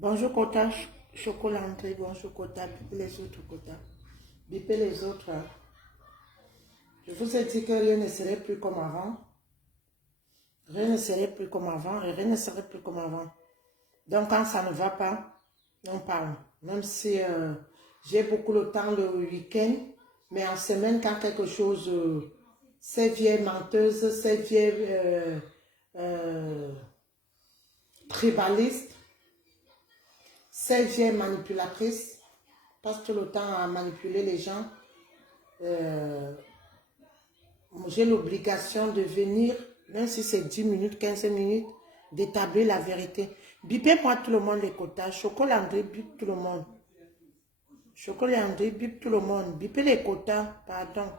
Bonjour Kota, chocolat entrée, bonjour Kota, bipez les autres Kota. Bipez les autres. Je vous ai dit que rien ne serait plus comme avant. Rien ne serait plus comme avant et rien ne serait plus comme avant. Donc quand ça ne va pas, on parle. Même si j'ai beaucoup de temps le week-end, mais en semaine quand quelque chose, ces vieilles menteuses, ces vieilles tribalistes, ces vieilles manipulatrices, passent tout le temps à manipuler les gens. J'ai l'obligation de venir, même si c'est 10 minutes, 15 minutes, d'établir la vérité. Bipez-moi tout le monde les quotas. Chocolat André, bip tout le monde. Chocolat André, bip tout le monde. Bipez les quotas, pardon.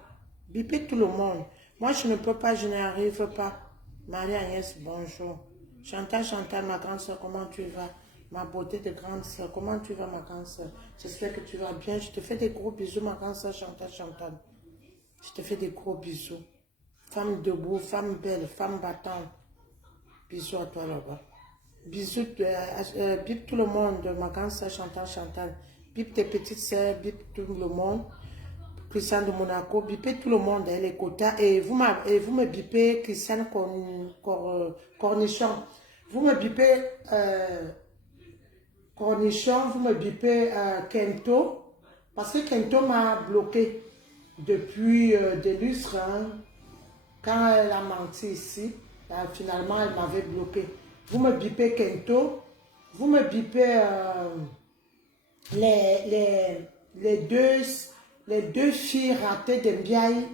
Bipez tout le monde. Moi, je ne peux pas, je n'arrive pas. Marie-Agnès, bonjour. Chantal, Chantal, ma grande soeur, comment tu vas? Ma beauté de grande soeur, comment tu vas, ma grande soeur? J'espère que tu vas bien. Je te fais des gros bisous, ma grande soeur Chantal, Chantal. Je te fais des gros bisous. Femme debout, femme belle, femme battante. Bisous à toi là-bas. Bisous, bip tout le monde, ma grande soeur Chantal, Chantal. Bip tes petites soeurs, bip tout le monde. Christiane de Monaco, bipez tout le monde, hein, les quotas. Et vous me bipez Christiane Cornichon. Vous me bipez Cornichon, vous me bipez Kento. Parce que Kento m'a bloqué depuis des lustres. Hein. Quand elle a menti ici, finalement, elle m'avait bloqué. Vous me bipez Kento. Vous me bipez les deux filles ratées de Mbiaye,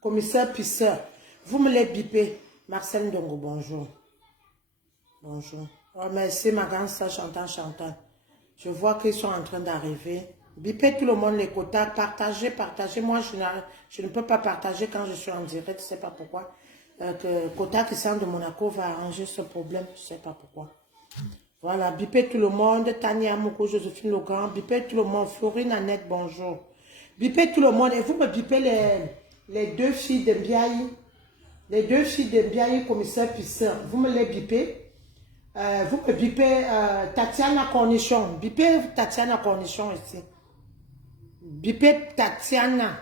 commissaire Pisseur. Vous me les bipez. Marcel Ndongo, bonjour. Bonjour. Oh, merci, ma grande soeur Chantal. Je vois qu'ils sont en train d'arriver. Bipez tout le monde les quotas. Partagez. Moi, je ne peux pas partager quand je suis en direct. Je ne sais pas pourquoi. Quota Christian de Monaco va arranger ce problème. Je ne sais pas pourquoi. Voilà. Bipez tout le monde. Tania Moko, Joséphine Legrand. Bipez tout le monde. Florine Annette, bonjour. Bipez tout le monde. Et vous me bipez les deux filles de Mbiaye. Les deux filles de Mbiaye, commissaire Pisseur. Vous me les bipez. Vous me bipez Tatiana Cornichon. Bipez Tatiana Cornichon ici. Bipez Tatiana.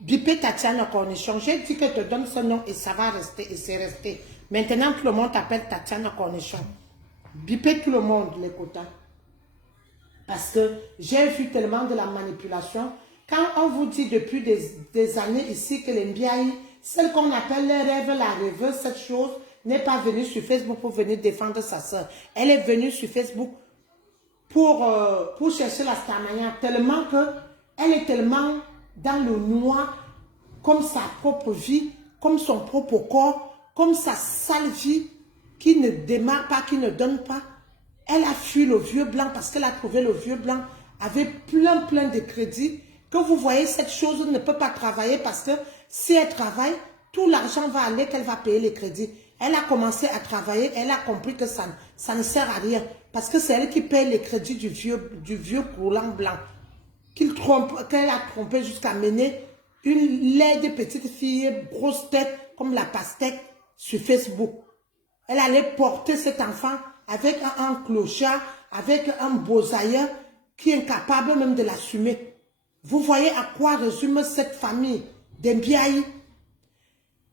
Bipez Tatiana Cornichon. J'ai dit que je te donne ce nom et ça va rester et c'est resté. Maintenant, tout le monde t'appelle Tatiana Cornichon. Bipez tout le monde, les quotas. Parce que j'ai vu tellement de la manipulation. Quand on vous dit depuis des années ici que les Mbiaye, celle qu'on appelle les rêves, la rêveuse, cette chose, n'est pas venue sur Facebook pour venir défendre sa soeur. Elle est venue sur Facebook pour chercher la Starmania, tellement que elle est tellement dans le noir, comme sa propre vie, comme son propre corps, comme sa sale vie, qui ne démarre pas, qui ne donne pas. Elle a fui le vieux blanc parce qu'elle a trouvé le vieux blanc avec plein de crédits. Que vous voyez, cette chose ne peut pas travailler parce que si elle travaille, tout l'argent va aller qu'elle va payer les crédits. Elle a commencé à travailler, elle a compris que ça ne sert à rien. Parce que c'est elle qui paye les crédits du vieux coulant blanc. Qu'elle a trompé jusqu'à mener une laide petite fille, grosse tête, comme la pastèque, sur Facebook. Elle allait porter cet enfant avec un clochard, avec un bosailleur qui est incapable même de l'assumer. Vous voyez à quoi résume cette famille d'Mbiaye.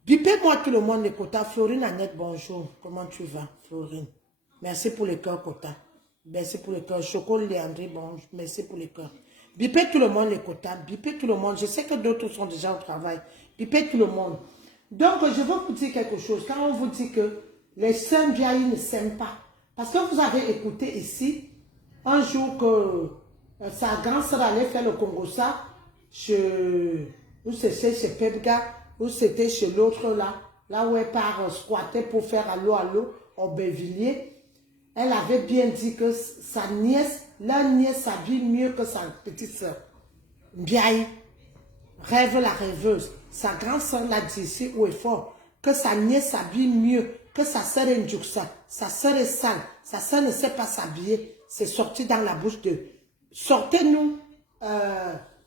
Bipez-moi tout le monde les quotas. Florine Annette, bonjour. Comment tu vas, Florine? Merci pour les cœurs, quotas. Merci pour les cœurs. Chocolat Léandré, bonjour. Merci pour les cœurs. Bipez tout le monde les quotas. Bipez tout le monde. Je sais que d'autres sont déjà au travail. Bipez tout le monde. Donc, je veux vous dire quelque chose. Quand on vous dit que les sœurs Mbiaye ne s'aiment pas, parce que vous avez écouté ici, un jour que sa grande sœur allait faire le Congossa, où c'était chez Pebga, où c'était chez l'autre là où elle part squatter pour faire allô au Bévilliers. Elle avait bien dit que sa nièce, la nièce s'habille mieux que sa petite sœur. Mbiaye, rêve la rêveuse. Sa grande sœur l'a dit ici où est fort, que sa nièce s'habille mieux que sa sœur Ndjouksa. Sa sœur est sale, sa sœur ne sait pas s'habiller. C'est sorti dans la bouche de... Sortez-nous,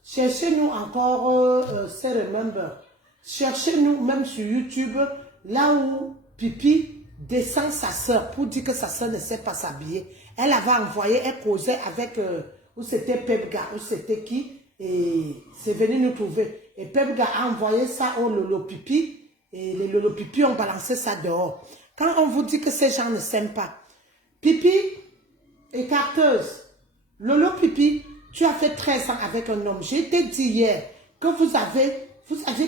cherchez-nous encore, say remember. Cherchez-nous même sur YouTube, là où Pipi descend sa soeur pour dire que sa soeur ne sait pas s'habiller. Elle avait envoyé, elle causait avec, où c'était Pepga, où c'était qui, et c'est venu nous trouver. Et Pepga a envoyé ça au Lolo Pipi, et les Lolo Pipi ont balancé ça dehors. Quand on vous dit que ces gens ne s'aiment pas, Pipi, écarteuse, Lolo Pipi, tu as fait 13 ans avec un homme. J'ai été dit hier que vous avez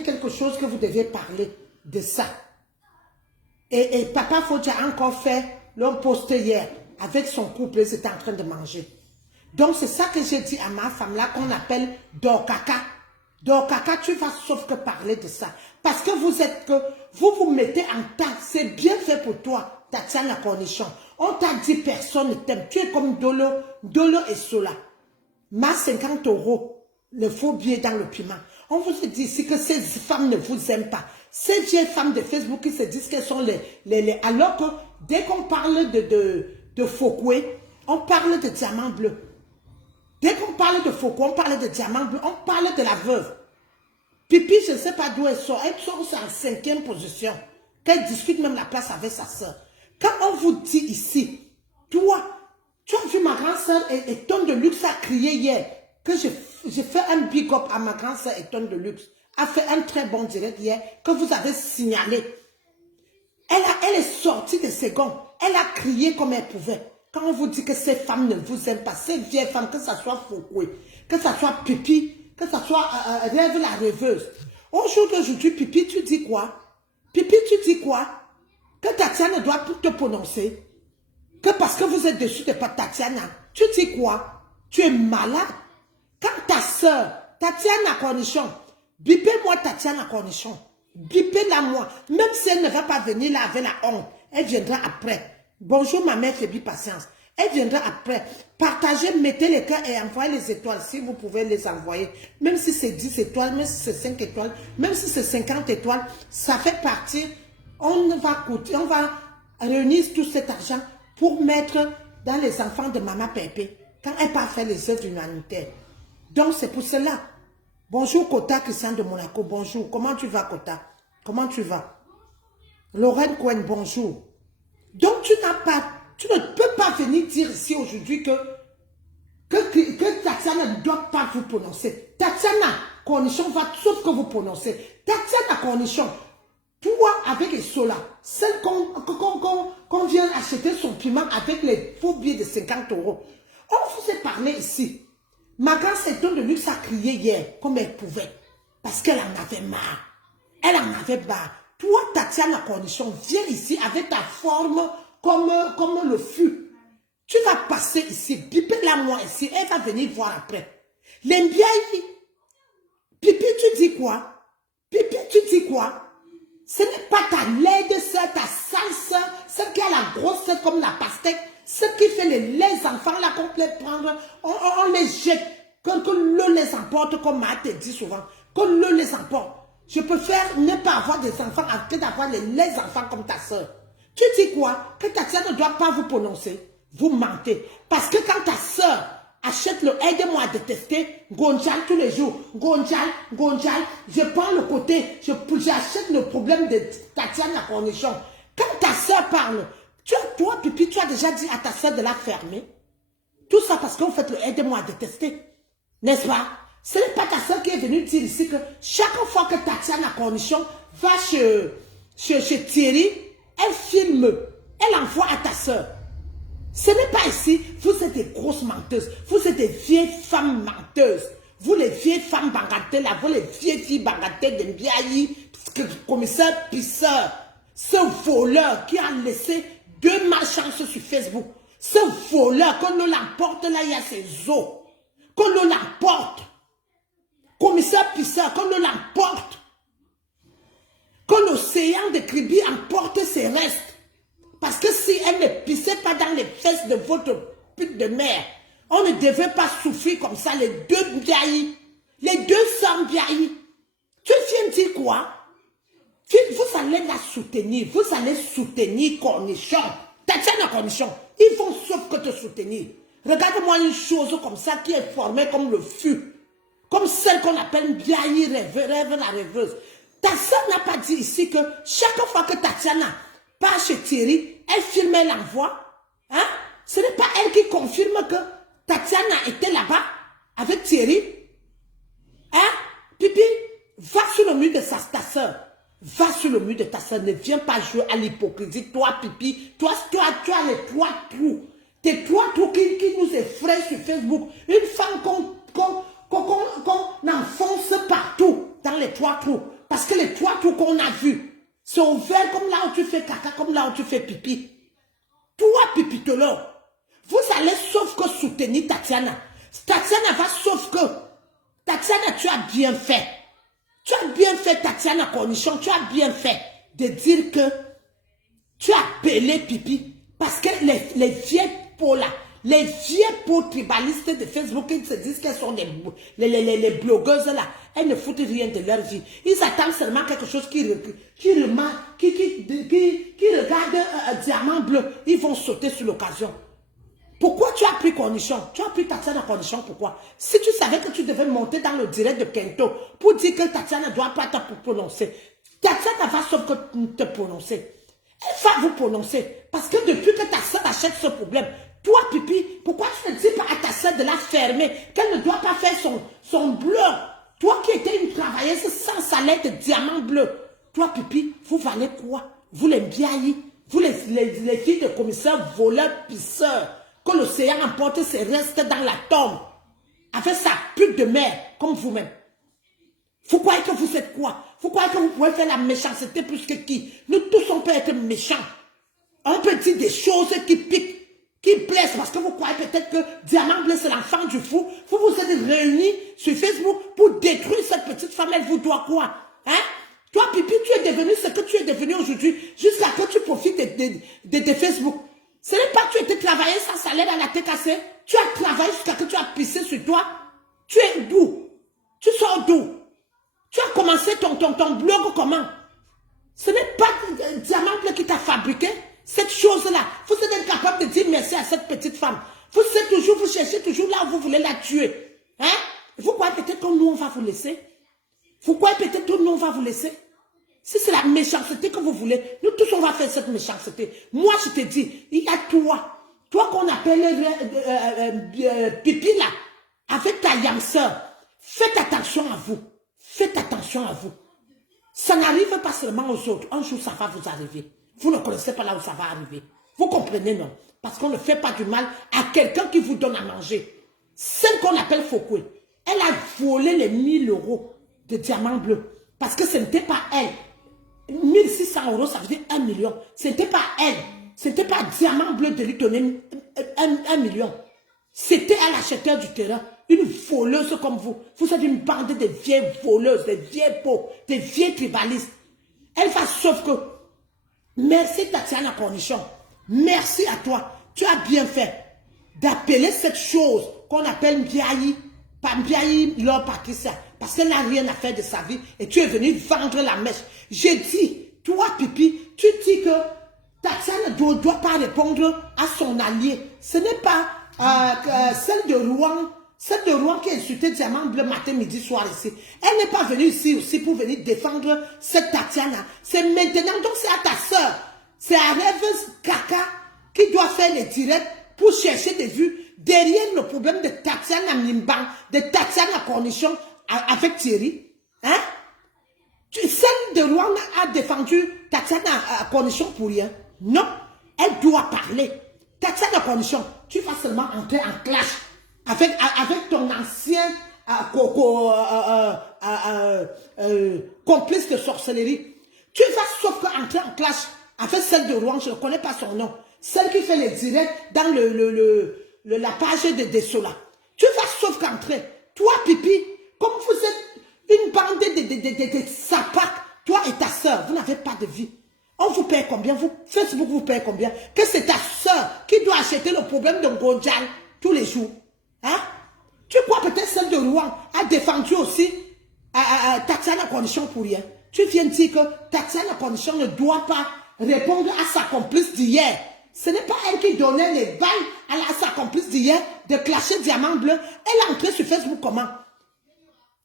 quelque chose que vous devez parler de ça. Et Papa Fodja a encore fait l'homme poste hier avec son couple, ils étaient en train de manger. Donc c'est ça que j'ai dit à ma femme là qu'on appelle Dorkaka. Dorkaka, tu vas sauf que parler de ça. Parce que vous mettez en tas, c'est bien fait pour toi, Tatiana Cornichon. On t'a dit personne ne t'aime, tu es comme Dolo et Sola. Ma 50 €, le faux billet dans le piment. On vous dit ici que ces femmes ne vous aiment pas. Ces vieilles femmes de Facebook qui se disent qu'elles sont les... Alors que dès qu'on parle de Fokoué, on parle de diamant bleu. Dès qu'on parle de Fokoué, on parle de diamant bleu. On parle de la veuve. Pipi, je ne sais pas d'où elle sort. Elle sort en 5e position. Qu'elle discute même la place avec sa soeur. Quand on vous dit ici, toi, tu as vu ma grande soeur et Tonne de Luxe a crié hier que j'ai fait un big up à ma grande soeur et Tonne de Luxe. A fait un très bon direct hier que vous avez signalé. Elle est sortie de ses gonds. Elle a crié comme elle pouvait. Quand on vous dit que ces femmes ne vous aiment pas, ces vieilles femmes, que ce soit Fokoué, que ce soit Pipi, que ce soit Rêve la rêveuse. Aujourd'hui, Pipi, tu dis quoi? Pipi, tu dis quoi? Que Tatiana doit te prononcer. Que parce que vous êtes dessus de Tatiana, tu dis quoi? Tu es malade. Quand ta soeur, Tatiana Cornichon, bipez-moi Tatiana Cornichon. Bipez-la moi. Même si elle ne va pas venir là avec la honte, elle viendra après. Bonjour ma mère, fais patience. Elle viendra après. Partagez, mettez les cœurs et envoyez les étoiles si vous pouvez les envoyer. Même si c'est 10 étoiles, même si c'est 5 étoiles, même si c'est 50 étoiles, ça fait partie. On va réunir tout cet argent pour mettre dans les enfants de Maman Pépé quand elle part faire les œuvres humanitaires. Donc c'est pour cela. Bonjour Kota Christian de Monaco, bonjour. Comment tu vas Kota? Comment tu vas? Lorraine Cohen, bonjour. Donc tu ne peux pas venir dire ici aujourd'hui que Tatiana ne doit pas vous prononcer. Tatiana Cornichon va sauf que vous prononcez. Tatiana Cornichon, toi avec les solas, celle qu'on vient acheter son piment avec les faux billets de 50 €. On vous a parlé ici. Ma grande sœur de Luxe a crié hier comme elle pouvait. Parce qu'elle en avait marre. Elle en avait marre. Toi, Tatiana Cornichon, viens ici avec ta forme comme le fût. Tu vas passer ici, bipez-la moi ici, elle va venir voir après. L'Embiaï, Pipi, tu dis quoi? Pipi, tu dis quoi? Ce n'est pas ta laide soeur, ta sale soeur, celle qui a la grosse soeur comme la pastèque, celle qui fait les enfants là qu'on peut prendre, on les jette, que l'eau les emporte comme ma te dit souvent, que l'eau les emporte. Je préfère ne pas avoir des enfants que d'avoir les enfants comme ta soeur. Tu dis quoi? Que ta soeur ne doit pas vous prononcer. Vous mentez. Parce que quand ta soeur achète le aide-moi à détester, Gonjal tous les jours, Gonjal, je prends le côté, j'achète le problème de Tatiana Cornichon. Quand ta soeur parle, toi, Pipi, tu as déjà dit à ta soeur de la fermer. Tout ça parce que vous faites le aide-moi à détester. N'est-ce pas? Ce n'est pas ta soeur qui est venue dire ici que chaque fois que Tatiana Cornichon va chez Thierry, elle filme, elle envoie à ta soeur. Ce n'est pas ici, vous êtes des grosses menteuses, vous êtes des vieilles femmes menteuses. Vous les vieilles femmes bagatelles, là, vous les vieilles filles bagatelles de Mbiayi, commissaire Pisseur, ce voleur qui a laissé 2 malchances sur Facebook. Ce voleur, quand l'on l'emporte là, il y a ses os. Quand l'on l'emporte, commissaire Pisseur, quand l'on l'emporte, quand l'océan de Kribi emporte ses restes. Parce que si elle ne pissait pas dans les fesses de votre pute de mère, on ne devait pas souffrir comme ça, les 2 Mbiayi, les 2 sœurs Mbiayi. Tu viens dire quoi? Vous allez la soutenir, vous allez soutenir Cornichon, Tatiana Cornichon. Ils vont sauf que te soutenir. Regarde-moi une chose comme ça qui est formée comme le fût, comme celle qu'on appelle Mbiayi, rêve la rêveuse. Ta soeur n'a pas dit ici que chaque fois que Tatiana part chez Thierry, elle filme, elle envoie. Hein? Ce n'est pas elle qui confirme que Tatiana était là-bas avec Thierry. Hein? Pipi, va sur le mur de ta soeur. Va sur le mur de ta soeur. Ne viens pas jouer à l'hypocrisie. Toi, Pipi, tu as les trois trous. Tes trois trous qui nous effraient sur Facebook. Une femme qu'on enfonce partout dans les trois trous. Parce que les trois trous qu'on a vus sont ouverts comme là où tu fais caca, comme là où tu fais pipi. Toi, Pipitolo, vous allez sauf que soutenir Tatiana. Tatiana va sauf que. Tatiana, tu as bien fait. Tu as bien fait, Tatiana Cornichon, tu as bien fait de dire que tu as appelé Pipi. Parce que les vieilles peaux là, les vieilles peaux tribalistes de Facebook, ils se disent qu'elles sont les blogueuses là, elles ne foutent rien de leur vie. Ils attendent seulement quelque chose qui regarde Diamant Bleu. Ils vont sauter sur l'occasion. Pourquoi tu as pris Cornichon? Tu as pris Tatiana Cornichon, pourquoi? Si tu savais que tu devais monter dans le direct de Kento pour dire que Tatiana ne doit pas te prononcer, Tatiana va sauf que te prononcer. Elle va vous prononcer. Parce que depuis que ta soeur achète ce problème, toi, Pipi, pourquoi tu ne dis pas à ta soeur de la fermer, qu'elle ne doit pas faire son bleu? Toi qui étais une travailleuse sans salaire de Diamant Bleu. Toi, Pipi, vous valez quoi? Vous les biaillis, vous les filles de commissaires voleurs, pisseurs, que l'océan emporte ses restes dans la tombe, avec sa pute de mer, comme vous-même. Vous croyez que vous êtes quoi? Vous croyez que vous pouvez faire la méchanceté plus que qui? Nous tous, on peut être méchants. On peut dire des choses qui piquent, qui blessent, parce que vous croyez peut-être que Diamant Bleu, c'est l'enfant du fou. Vous vous êtes réunis sur Facebook pour détruire cette petite femme. Elle vous doit quoi? Hein? Toi, Pipi, tu es devenu ce que tu es devenu aujourd'hui, jusqu'à que tu profites de Facebook. Ce n'est pas que tu étais travaillé sans salaire dans la TKC. Tu as travaillé jusqu'à que tu as pissé sur toi. Tu es d'où? Tu sors d'où? Tu as commencé ton blog comment? Ce n'est pas Diamant Bleu qui t'a fabriqué cette chose-là. Vous êtes incapable de dire merci à cette petite femme. Vous cherchez toujours là où vous voulez la tuer. Hein? Vous croyez peut-être que nous, on va vous laisser? Vous croyez peut-être que nous, on va vous laisser? Si c'est la méchanceté que vous voulez, nous tous, on va faire cette méchanceté. Moi, je te dis, il y a toi qu'on appelle Pipi là, avec ta yamseur, faites attention à vous. Faites attention à vous. Ça n'arrive pas seulement aux autres. Un jour, ça va vous arriver. Vous ne connaissez pas là où ça va arriver. Vous comprenez, non? Parce qu'on ne fait pas du mal à quelqu'un qui vous donne à manger. Celle qu'on appelle Fokwe, elle a volé les 1000 € de Diamant Bleu. Parce que ce n'était pas elle. 1600 €, ça veut dire 1 million. Ce n'était pas elle. Ce n'était pas Diamant Bleu de lui donner 1 million. C'était à l'acheteur du terrain. Une voleuse comme vous. Vous êtes une bande de vieilles voleuses, de vieilles peaux, de vieilles tribalistes. Elle va sauf que... Merci Tatiana Cornichon. Merci à toi. Tu as bien fait d'appeler cette chose qu'on appelle Mbiayi, pas Mbiayi leur Patricia. Parce qu'elle n'a rien à faire de sa vie et tu es venu vendre la mèche. J'ai dit, toi Pipi, tu dis que Tatiana ne doit pas répondre à son allié. Ce n'est pas celle de Rouen qui a insulté Diamant Bleu matin, midi, soir ici. Elle n'est pas venue ici aussi pour venir défendre cette Tatiana. C'est maintenant, donc c'est à ta soeur. C'est à Rêveuse Kaka qui doit faire les directs pour chercher des vues derrière le problème de Tatiana Mimban, de Tatiana Cornichon avec Thierry. Hein? Celle de Rouen a défendu Tatiana Cornichon pour rien. Non, elle doit parler. Tatiana Cornichon, tu vas seulement entrer en clash avec ton ancien complice de sorcellerie. Tu vas sauf entrer en clash avec celle de Rouen, je ne connais pas son nom. Celle qui fait les directs dans la page de Dessola. Tu vas sauf qu'entrer. Toi, Pipi, comme vous êtes une bande de sapacs, toi et ta soeur, vous n'avez pas de vie. On vous paye combien? Facebook vous paye combien? Que c'est ta soeur qui doit acheter le problème de Ngonjal tous les jours. Hein? Tu crois peut-être celle de Rouen a défendu aussi Tatiana Cornichon pour rien. Tu viens de dire que Tatiana Cornichon ne doit pas répondre à sa complice d'hier. Ce n'est pas elle qui donnait les balles à sa complice d'hier de clasher Diamant Bleu. Elle est entrée sur Facebook comment?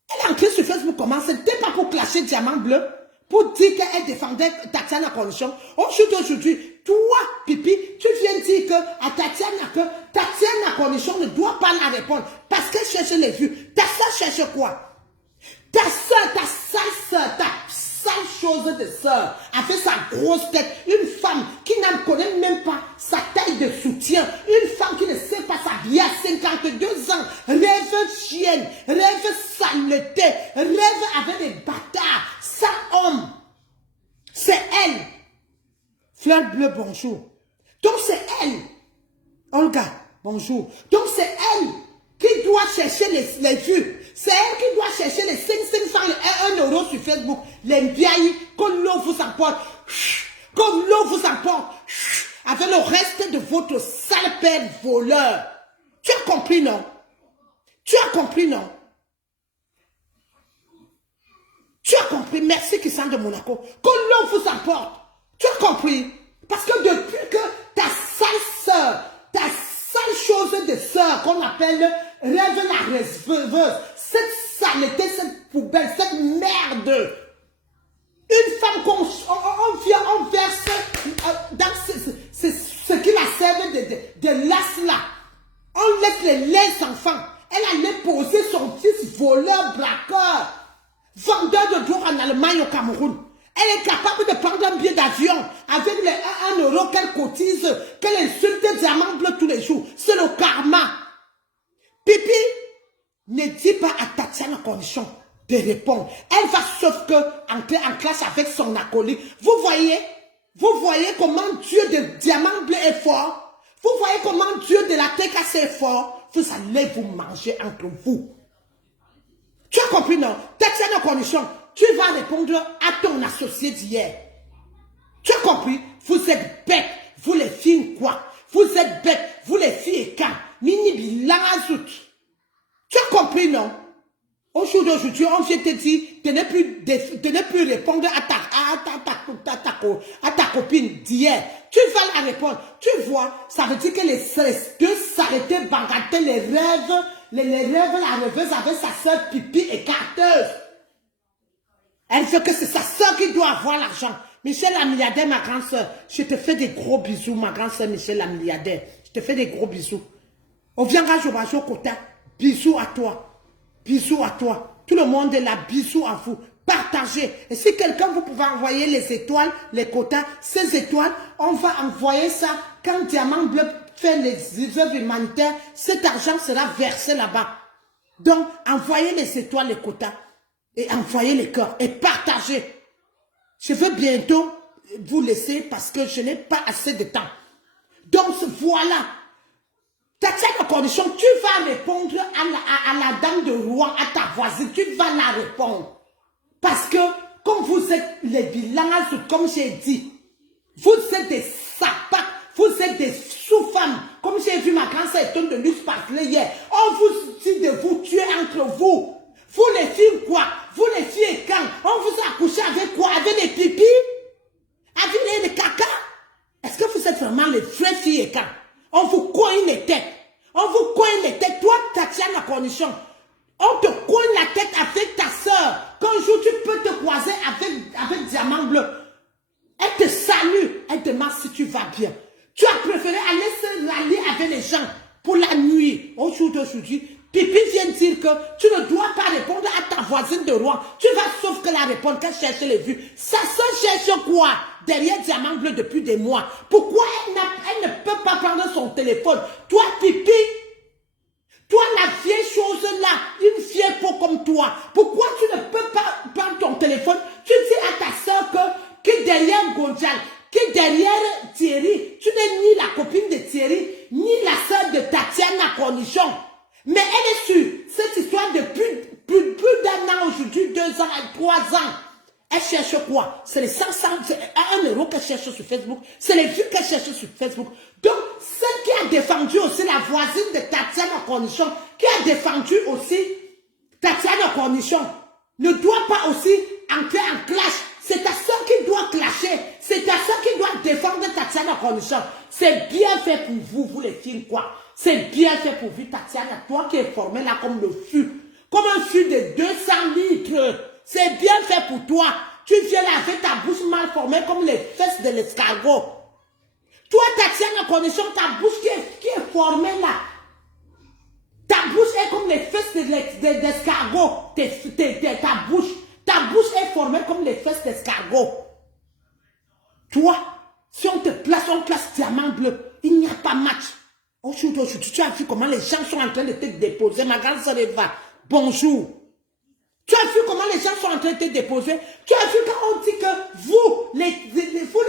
Elle est entrée sur Facebook comment? Ce n'était pas pour clasher Diamant Bleu. pour dire qu'elle défendait Tatiana Cornichon. Aujourd'hui, toi, Pipi, tu viens dire que à Tatiana Cornichon ne doit pas la répondre parce qu'elle cherche les vues. Ta soeur cherche quoi? Ta soeur, ta sale chose de soeur, a fait sa grosse tête. Une femme qui n'en connaît même pas sa taille de soutien. Une femme qui ne sait pas s'habiller à 52 ans. Rêve chienne, rêve saleté, rêve avec des bâtards. Sans homme. C'est elle. Fleur bleue, bonjour. Donc c'est elle. Olga, bonjour. Donc c'est elle qui doit chercher les vues. C'est elle qui doit chercher les 500 et 1 euro sur Facebook. Les biailles, comme l'eau vous emporte. Comme l'eau vous emporte. Avec le reste de votre sale père voleur. Tu as compris, non? Tu as compris, non? Tu as compris? Merci Christian de Monaco. Comme l'eau vous emporte. Tu as compris? Parce que depuis que ta sale soeur, ta sale chose de soeur qu'on appelle rêve la rêveuse, cette saleté, cette poubelle, cette merde, une femme qu'on on verse dans ce qui la serve de l'as là, on laisse les enfants, elle allait poser son fils voleur, braqueur, vendeur de drogue en Allemagne, au Cameroun. Elle est capable de prendre un billet d'avion avec les 1 euro qu'elle cotise, qu'elle insulte Diamant Bleu tous les jours. C'est le karma. Pipi, ne dis pas à Tatiana Cornichon de répondre. Elle va sauf que entrer en classe avec son acolyte. Vous voyez comment Dieu de Diamant Bleu est fort. Vous voyez comment Dieu de la TKC est fort. Vous allez vous manger entre vous. Tu as compris, non? Tatiana Cornichon, tu vas répondre à ton associé d'hier. Tu as compris? Vous êtes bêtes, vous les filles quoi? Vous êtes bêtes, vous les filles et quand? Mini bilan azout. Tu as compris, non? Aujourd'hui, on vient te dire, de ne plus répondre à ta copine d'hier. Tu vas la répondre. Tu vois, ça veut dire que les deux saletés bagatelles, les rêves, la rêveuse avec sa soeur Pipi écarteuse. Elle veut que c'est sa soeur qui doit avoir l'argent. Michel la milliardaire, ma grande soeur, je te fais des gros bisous, ma grande soeur Michel la milliardaire. Je te fais des gros bisous. On viendra jouer au quota. Bisous à toi. Bisous à toi. Tout le monde est là. Bisous à vous. Partagez. Et si quelqu'un, vous pouvez envoyer les étoiles, les quotas, ces étoiles, on va envoyer ça. Quand Diamant Bleu fait les œuvres humanitaires, cet argent sera versé là-bas. Donc, envoyez les étoiles, les quotas. Et envoyez les cœurs. Et partagez. Je vais bientôt vous laisser parce que je n'ai pas assez de temps. Donc, voilà. Tatiana Cornichon, tu vas répondre à la dame de Rouen, à ta voisine. Tu vas la répondre. Parce que, comme vous êtes les bilans, comme j'ai dit, vous êtes des sapates, vous êtes des sous-femmes. Comme j'ai vu ma grande sœur de luxe parler hier. On vous dit de vous tuer entre vous. Vous les filles quoi? Vous les filles et quand? On vous a accouché avec quoi? Avec des pipis? Avec les caca? Est-ce que vous êtes vraiment les vraies filles et quand? On vous cogne les têtes. On vous cogne les têtes. Toi, Tatiana Cornichon, on te cogne la tête avec ta soeur. Qu'un jour, tu peux te croiser avec Diamant Bleu. Elle te salue. Elle demande si tu vas bien. Tu as préféré aller se rallier avec les gens pour la nuit. Aujourd'hui, Pipi vient dire que tu ne dois pas répondre à ta voisine de Rouen. Tu vas sauf que la répondre qu'elle cherche les vues. Sa soeur cherche quoi? Derrière Diamant Bleu depuis des mois. Pourquoi elle ne peut pas prendre son téléphone? Toi, Pipi, toi, la vieille chose là, une vieille peau comme toi, pourquoi tu ne peux pas prendre ton téléphone? Tu dis à ta soeur que derrière Gonjal, que derrière Thierry, tu n'es ni la copine de Thierry, ni la soeur de Tatiana Cornichon. Mais elle est sûre, cette histoire depuis plus d'un an aujourd'hui, 2 ans, 3 ans. Elle cherche quoi? C'est les 500, c'est 1 euro qu'elle cherche sur Facebook. C'est les vues qu'elle cherche sur Facebook. Donc, celle qui a défendu aussi la voisine de Tatiana Cornichon, qui a défendu aussi Tatiana Cornichon, ne doit pas aussi entrer en clash. C'est ta soeur qui doit clasher. C'est ta soeur qui doit défendre Tatiana Cornichon. C'est bien fait pour vous, vous les filles, quoi. C'est bien fait pour vous, Tatiana. Toi qui es formée là comme le fût. Comme un fût de 200 litres. C'est bien fait pour toi. tu viens là avec ta bouche mal formée comme les fesses de l'escargot. Toi, Tatiana Cornichon, ta bouche qui est formée là. Ta bouche est comme les fesses d'escargot. Ta bouche est formée comme les fesses d'escargot. Toi, si on te place, on classe diamant bleu. Il n'y a pas match. Aujourd'hui, tu as vu comment les gens sont en train de te déposer. Ma grande sœur Eva, bonjour. Tu as vu comment les gens sont en train de te déposer. Tu as vu quand on dit que vous,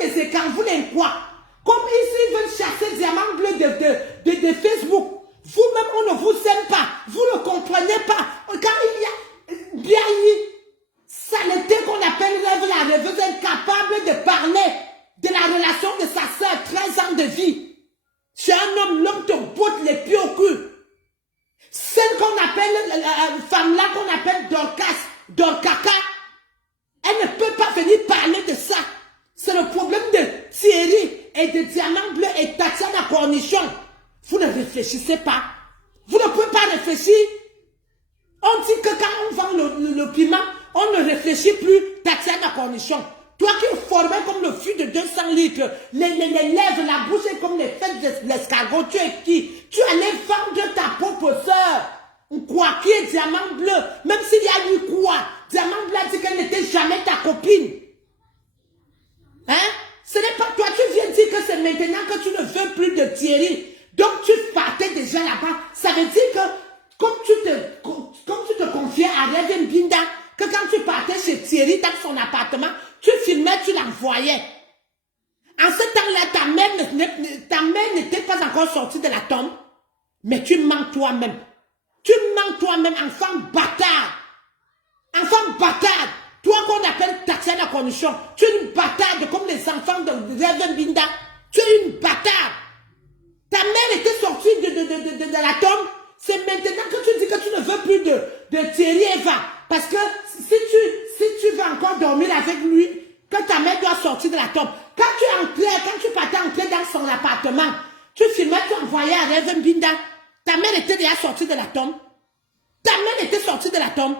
les écarts, vous les quoi. Comme ici, ils veulent chasser diamant bleu de Facebook. Vous-même, on ne vous aime pas. Vous ne comprenez pas. Quand il y a bien saleté qu'on appelle la rêveuse, incapable de parler de la relation de sa soeur, 13 ans de vie. C'est un homme, l'homme te botte les pieds au cul. Celle qu'on appelle, la femme-là qu'on appelle Dorcaka, elle ne peut pas venir parler de ça. C'est le problème de Thierry et de Diamant Bleu et Tatiana Cornichon. Vous ne réfléchissez pas. Vous ne pouvez pas réfléchir. On dit que quand on vend le piment, on ne réfléchit plus. Tatiana Cornichon. Toi qui es formé comme le fût de 200 litres, les lèvres, la bouche est comme les fêtes de l'escargot. Tu es qui? Tu allais vendre ta propre sœur. Quoi qui est Diamant Bleu. Même s'il y a eu quoi. Diamant Bleu a dit qu'elle n'était jamais ta copine. Hein? Ce n'est pas toi. Tu viens dire que c'est maintenant que tu ne veux plus de Thierry. Donc tu partais déjà là-bas. Ça veut dire que comme tu te confiais à Reven Binda, que quand tu partais chez Thierry dans son appartement, tu filmais, tu l'envoyais. En ce temps-là, ta mère n'était pas encore sortie de la tombe, mais tu mens toi-même. Tu mens toi-même, enfant bâtard. Enfant bâtard. Toi qu'on appelle Tatiana Cornichon, tu es une bâtarde comme les enfants de Reven Binda. Tu es une bâtarde. Ta mère était sortie de la tombe. C'est maintenant que tu dis que tu ne veux plus de Thierry Eva. Parce que si tu vas encore dormir avec lui, que ta mère doit sortir de la tombe. Quand tu partais entrer dans son appartement, tu filmais, tu envoyais à Reven Binda. Ta mère était déjà sortie de la tombe. Ta mère était sortie de la tombe.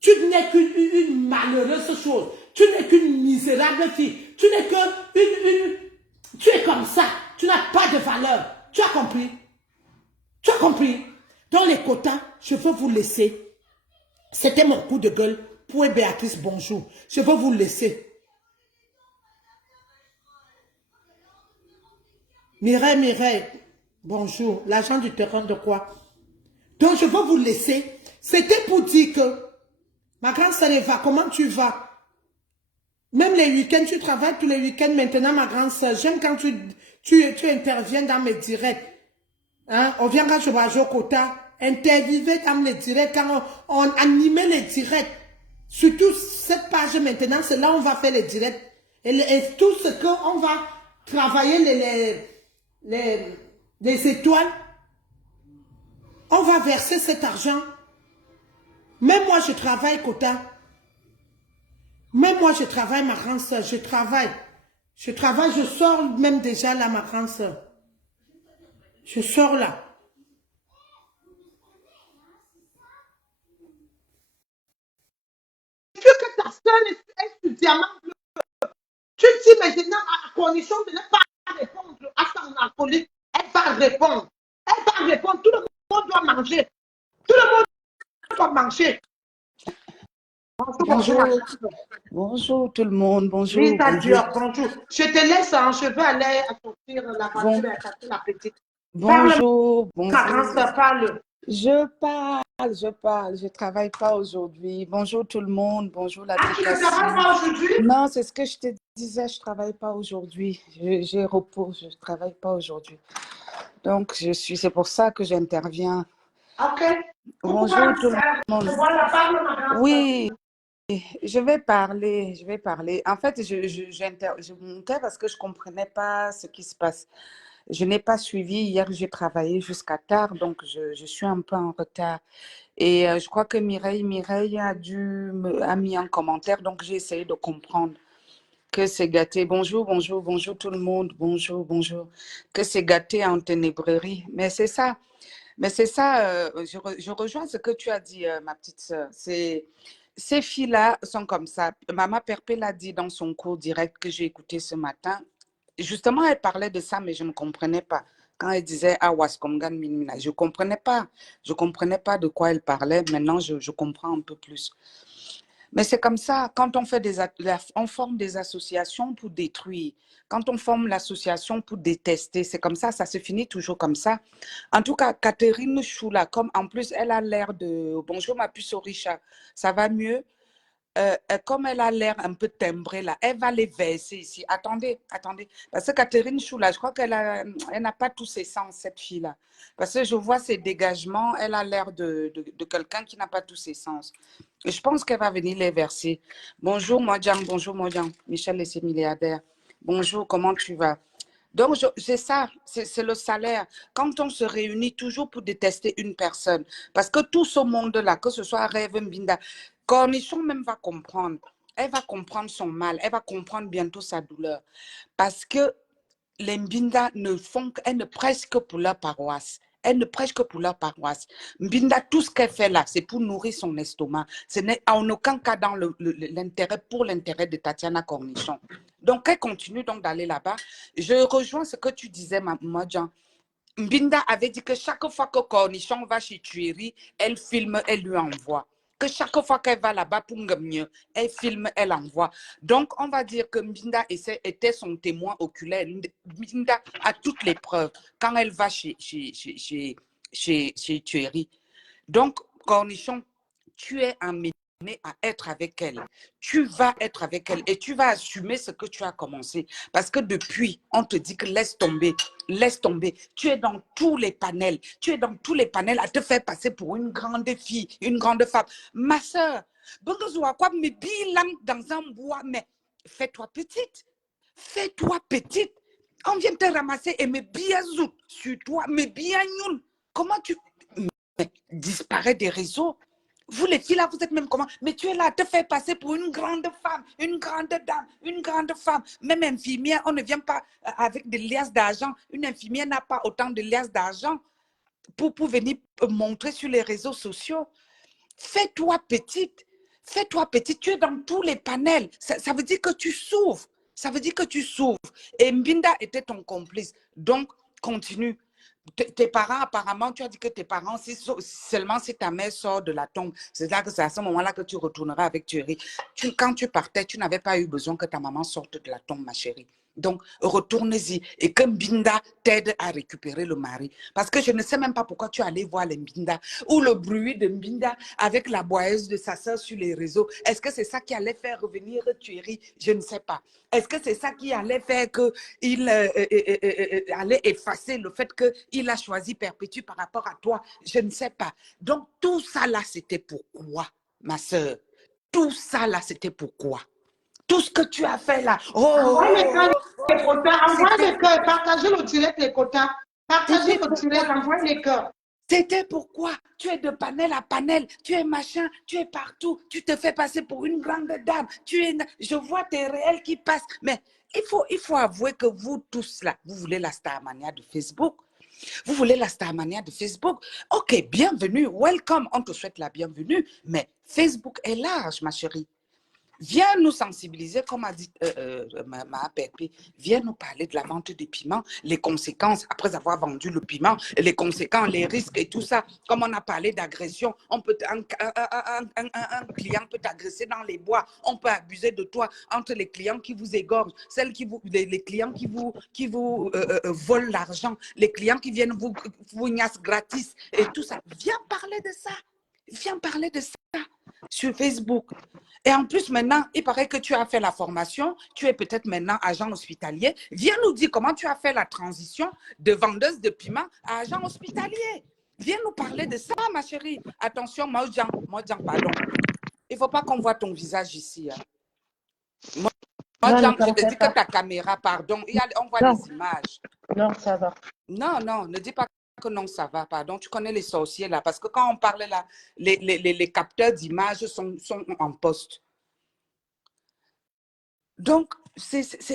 Tu n'es qu'une malheureuse chose. Tu n'es qu'une misérable fille. Tu n'es tu es comme ça. Tu n'as pas de valeur. Tu as compris? Tu as compris? Dans les quotas, je veux vous laisser. C'était mon coup de gueule. Pour Béatrice, bonjour. Je veux vous laisser. Mireille, bonjour. L'agent du terrain de quoi? Donc, je veux vous laisser. C'était pour dire que, ma grande sœur Eva, comment tu vas? Même les week-ends, tu travailles tous les week-ends maintenant, ma grande sœur. J'aime quand tu interviens dans mes directs. Hein? On vient quand je vois Jokota, interviewer dans les directs, quand on animait les directs. Surtout cette page maintenant, c'est là où on va faire les directs. Et tout ce qu'on va travailler, les étoiles, on va verser cet argent. Même moi, je travaille, Kota. Même moi, je travaille, ma grande soeur. Je travaille. Je sors même déjà là, ma grande soeur. Je sors là. Tu veux que ta soeur est sur diamant bleu. Tu dis maintenant à la condition de ne pas répondre à son alcoolique. Elle va répondre. Elle va répondre. Tout le monde doit manger. Tout le monde doit manger. Bonjour. Bonjour tout le monde. Bonjour. Lisa Dior, bonjour. Je te laisse, hein, je veux aller sortir la voiture et attaquer la petite. Bonjour. Bonjour. Ma grande sœur parle. Je parle. Je ne travaille pas aujourd'hui. Bonjour tout le monde. Bonjour la tu ne travailles pas aujourd'hui? Non, c'est ce que je te disais. Je ne travaille pas aujourd'hui. J'ai repos. Je ne travaille pas aujourd'hui. Donc, c'est pour ça que j'interviens. Ok. Bonjour tout le monde. Oui. Je vais parler. En fait, je montais parce que je ne comprenais pas ce qui se passe. Je n'ai pas suivi. Hier, j'ai travaillé jusqu'à tard, donc je suis un peu en retard. Et je crois que Mireille a mis un commentaire, donc j'ai essayé de comprendre que c'est gâté. Bonjour tout le monde. Bonjour. Que c'est gâté en ténébrerie. Mais c'est ça. Je rejoins ce que tu as dit, ma petite sœur. Ces filles-là sont comme ça. Maman Perpé l'a dit dans son cours direct que j'ai écouté ce matin. Justement, elle parlait de ça, mais je ne comprenais pas. Quand elle disait Awas Komgan Minmina, je ne comprenais pas. Je ne comprenais pas de quoi elle parlait. Maintenant, je comprends un peu plus. Mais c'est comme ça, quand on fait on forme des associations pour détruire. Quand on forme l'association pour détester, c'est comme ça se finit toujours comme ça. En tout cas, Catherine Choula, comme en plus, elle a l'air de... Bonjour ma puce Orisha, ça va mieux? Comme elle a l'air un peu timbrée là, elle va les verser ici. Attendez, attendez. Parce que Catherine Choula, je crois elle n'a pas tous ses sens, cette fille-là. Parce que je vois ses dégagements, elle a l'air de quelqu'un qui n'a pas tous ses sens. Et je pense qu'elle va venir les verser. Bonjour Mojang, bonjour Mojang. Michel Lessé milliardaire. Bonjour, comment tu vas? Donc, c'est ça, c'est le salaire. Quand on se réunit toujours pour détester une personne, parce que tout ce monde-là, que ce soit Rêve Mbinda, Cornichon même va comprendre. Elle va comprendre son mal, elle va comprendre bientôt sa douleur. Parce que les Mbinda elles ne prêchent que pour leur paroisse. Elles ne prêchent que pour leur paroisse. Mbinda, tout ce qu'elle fait là, c'est pour nourrir son estomac. Ce n'est en aucun cas dans pour l'intérêt de Tatiana Cornichon. Donc, elle continue donc d'aller là-bas. Je rejoins ce que tu disais, Madjan. Mbinda avait dit que chaque fois que Cornichon va chez Tueri, elle filme, elle lui envoie. Que chaque fois qu'elle va là-bas pour mieux, elle filme, elle envoie. Donc, on va dire que Mbinda était son témoin oculaire. Mbinda a toutes les preuves quand elle va chez Tueri. Donc, Cornichon, tu es amené à être avec elle. Tu vas être avec elle et tu vas assumer ce que tu as commencé. Parce que depuis, on te dit que laisse tomber, laisse tomber. Tu es dans tous les panels. Tu es dans tous les panels à te faire passer pour une grande fille, une grande femme. Ma soeur, dans un bois, mais fais-toi petite. Fais-toi petite. On vient te ramasser et me bien zout sur toi, me bien youn. Comment tu disparaît des réseaux? Vous les filles là, vous êtes même comment? Mais tu es là, te faire passer pour une grande femme, une grande dame, une grande femme. Même infirmière, on ne vient pas avec des liasses d'argent. Une infirmière n'a pas autant de liasses d'argent pour venir montrer sur les réseaux sociaux. Fais-toi petite. Fais-toi petite. Tu es dans tous les panels. Ça veut dire que tu souffres. Ça veut dire que tu souffres. Et Mbinda était ton complice. Donc, continue. Tes parents, apparemment, tu as dit que tes parents, seulement si ta mère sort de la tombe, c'est là que c'est à ce moment-là que tu retourneras avec Thierry. Quand tu partais, tu n'avais pas eu besoin que ta maman sorte de la tombe, ma chérie. Donc, retourne-y et que Mbinda t'aide à récupérer le mari. Parce que je ne sais même pas pourquoi tu allais voir les Mbinda ou le bruit de Mbinda avec la boyeuse de sa soeur sur les réseaux. Est-ce que c'est ça qui allait faire revenir Thierry? Je ne sais pas. Est-ce que c'est ça qui allait faire qu'il allait effacer le fait qu'il a choisi Perpétue par rapport à toi? Je ne sais pas. Donc, tout ça là, c'était pourquoi, ma soeur? Tout ça là, c'était pourquoi? Tout ce que tu as fait là. Envoie les cœurs, les quotas. Envoie les cœurs. Partagez le direct, les quotas. Partagez le direct. Envoie les cœurs. C'était pourquoi tu es de panel à panel, tu es machin, tu es partout, tu te fais passer pour une grande dame, je vois tes réels qui passent. Mais il faut avouer que vous tous là, vous voulez la Starmania de Facebook. Vous voulez la Starmania de Facebook. Ok, bienvenue, welcome, on te souhaite la bienvenue, mais Facebook est large, ma chérie. Viens nous sensibiliser, comme a dit ma Pépé, viens nous parler de la vente des piments, les conséquences après avoir vendu le piment, les conséquences, les risques et tout ça. Comme on a parlé d'agression, un client peut t'agresser dans les bois, on peut abuser de toi entre les clients qui vous égorgent, les clients qui vous volent l'argent, les clients qui viennent vous ignacer gratis et tout ça. Viens parler de ça. Viens parler de ça sur Facebook. Et en plus, maintenant, il paraît que tu as fait la formation, tu es peut-être maintenant agent hospitalier. Viens nous dire comment tu as fait la transition de vendeuse de piment à agent hospitalier. Viens nous parler de ça, ma chérie. Attention, Mojang, pardon. Il ne faut pas qu'on voit ton visage ici. Hein. Mojang, je te dis que ta caméra, pardon, on voit les images. Non, ça va. Non, ne dis pas que non, ça va, pardon. Tu connais les sorciers là, parce que quand on parle là, les capteurs d'images sont en poste. Donc,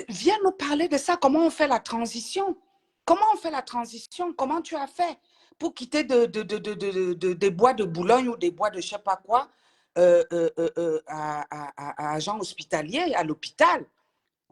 viens nous parler de ça. Comment on fait la transition? Comment on fait la transition? Comment tu as fait pour quitter des bois de Boulogne ou des bois de je ne sais pas quoi agent hospitalier, à l'hôpital.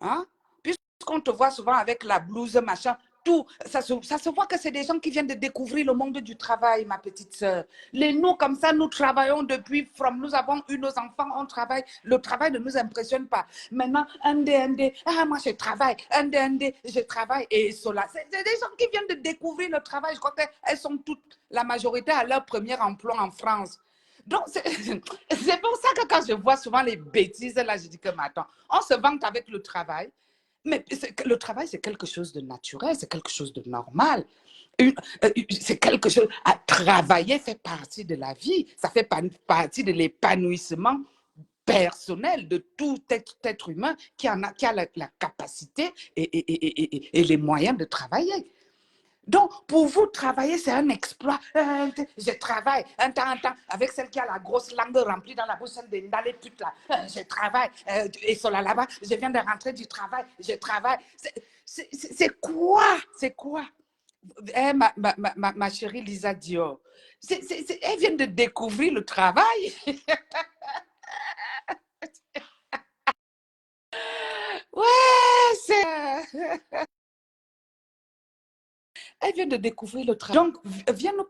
Hein? Puisqu'on te voit souvent avec la blouse, machin, tout, ça se voit que c'est des gens qui viennent de découvrir le monde du travail, ma petite sœur. Nous, comme ça, nous travaillons depuis, nous avons eu nos enfants, on travaille. Le travail ne nous impressionne pas. Maintenant, moi je travaille, je travaille. Et cela, c'est des gens qui viennent de découvrir le travail. Je crois qu'elles sont toutes, la majorité, à leur premier emploi en France. Donc, c'est pour ça que quand je vois souvent les bêtises, là, je dis que, mais attends, on se vante avec le travail. Mais le travail, c'est quelque chose de naturel, c'est quelque chose de normal. C'est quelque chose, à travailler fait partie de la vie, ça fait partie de l'épanouissement personnel de tout être humain qui a la capacité et les moyens de travailler. Donc, pour vous, travailler, c'est un exploit. Je travaille un temps, avec celle qui a la grosse langue remplie dans la bouche, celle d'aller pute là. Je travaille. Et cela là-bas, je viens de rentrer du travail. Je travaille. C'est quoi? C'est quoi? Ma chérie Lisa Dior, elle vient de découvrir le travail. Ouais, c'est... Elle vient de découvrir le travail. Donc, viens nous